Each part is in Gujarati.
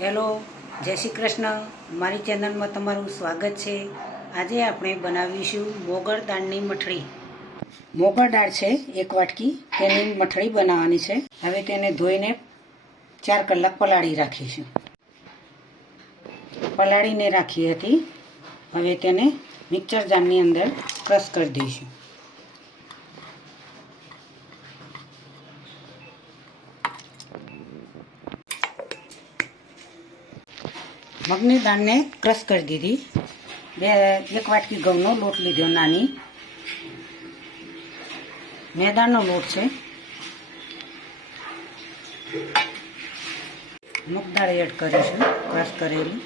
હેલો, જય શ્રી કૃષ્ણ. મારી ચેનલમાં તમારું સ્વાગત છે. આજે આપણે બનાવીશું મોગર દાળની મઠડી. મોગર દાળ છે 1 વાટકી, તેની મઠડી બનાવવાની છે. હવે તેને ધોઈને 4 કલાક પલાળી રાખીશું. પલાળીને રાખી હતી. હવે તેને મિક્સર જારની અંદર ક્રશ કરી દઈશું. મગની દાળને ક્રશ કરી દીધી. 1 વાટકી ઘઉંનો લોટ લીધો, નાની મેદાનો લોટ છે. મગ દાળ એડ કરીશું, ક્રશ કરેલી.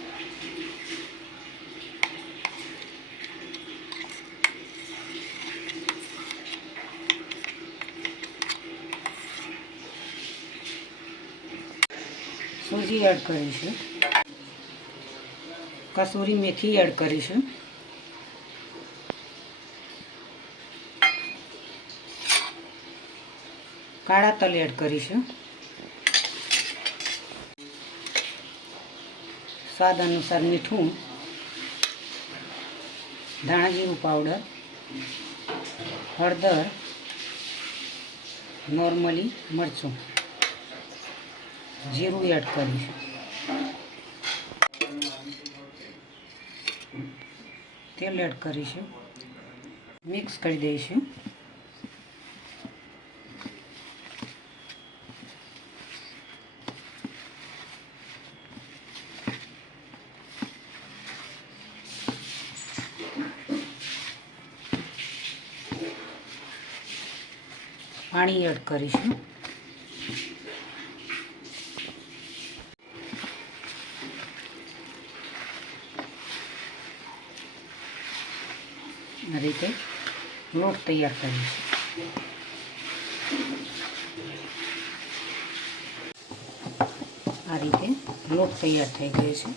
સૂજી એડ કરીશું. કસૂરી મેથી એડ કરીશું. કાળા તલ એડ કરીશું. સ્વાદ અનુસાર મીઠું, ધાણા જીરું પાવડર, હળદર, નોર્મલી મરચું, જીરું એડ કરીશું. તેલ એડ કરીશું. મિક્સ કરી દઈશું. પાણી એડ કરીશું. આ રીતે લોટ તૈયાર કરીશું. આ રીતે લોટ તૈયાર થઈ ગયો છે.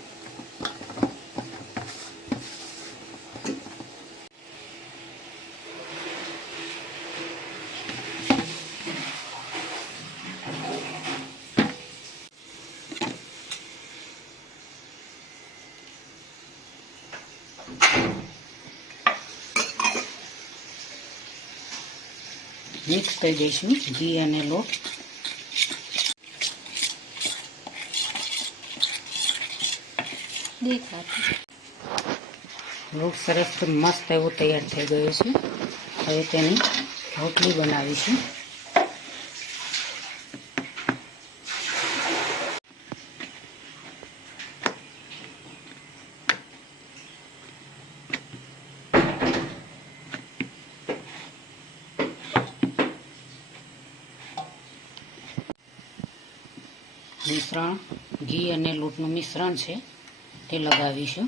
મિક્સ કરી દઈશું ઘી અને લોટ. લોટ સરસ મસ્ત એવો તૈયાર થઈ ગયો છે. હવે તેની રોટલી બનાવીશું. મિશ્રણ ઘી અને લોટનું મિશ્રણ છે તે લગાવીશું.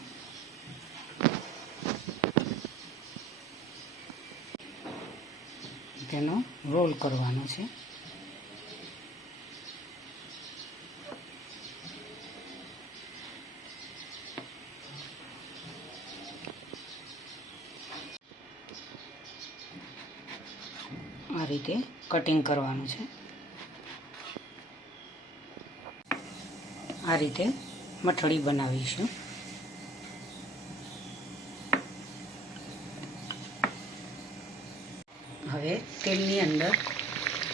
તેનો રોલ કરવાનો છે. આ રીતે કટિંગ કરવાનું છે. આ રીતે મઠડી બનાવીશું. હવે તેલની અંદર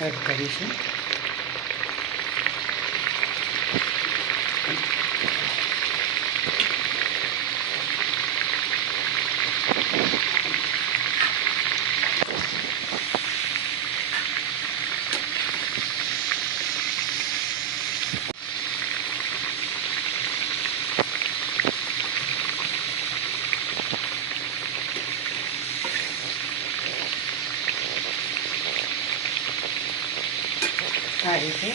એડ કરીશું. આ રીતે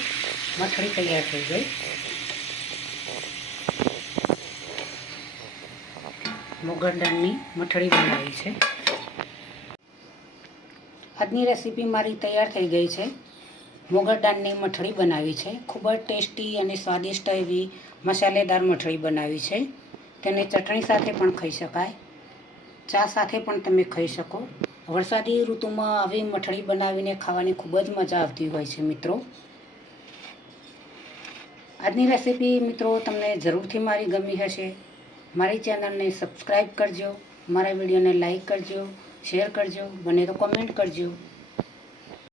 મઠડી તૈયાર થઈ ગઈ. મોગર દાળની મઠડી બનાવી છે. આજની રેસીપી મારી તૈયાર થઈ ગઈ છે. મોગર દાળની મઠડી બનાવી છે. ખૂબ જ ટેસ્ટી અને સ્વાદિષ્ટ એવી મસાલેદાર મઠડી બનાવી છે. તેને ચટણી સાથે પણ ખાઈ શકાય, ચા સાથે પણ તમે ખાઈ શકો. વરસાદી ઋતુમાં આવી મઠડી બનાવીને ખાવાની ખૂબ જ મજા આવતી હોય છે મિત્રો. આજની રેસીપી મિત્રો તમને જરૂરથી મારી ગમી હશે. મારી ચેનલને સબસ્ક્રાઈબ કરજો, મારા વિડીયોને લાઈક કરજો, શેર કરજો, બને તો કોમેન્ટ કરજો.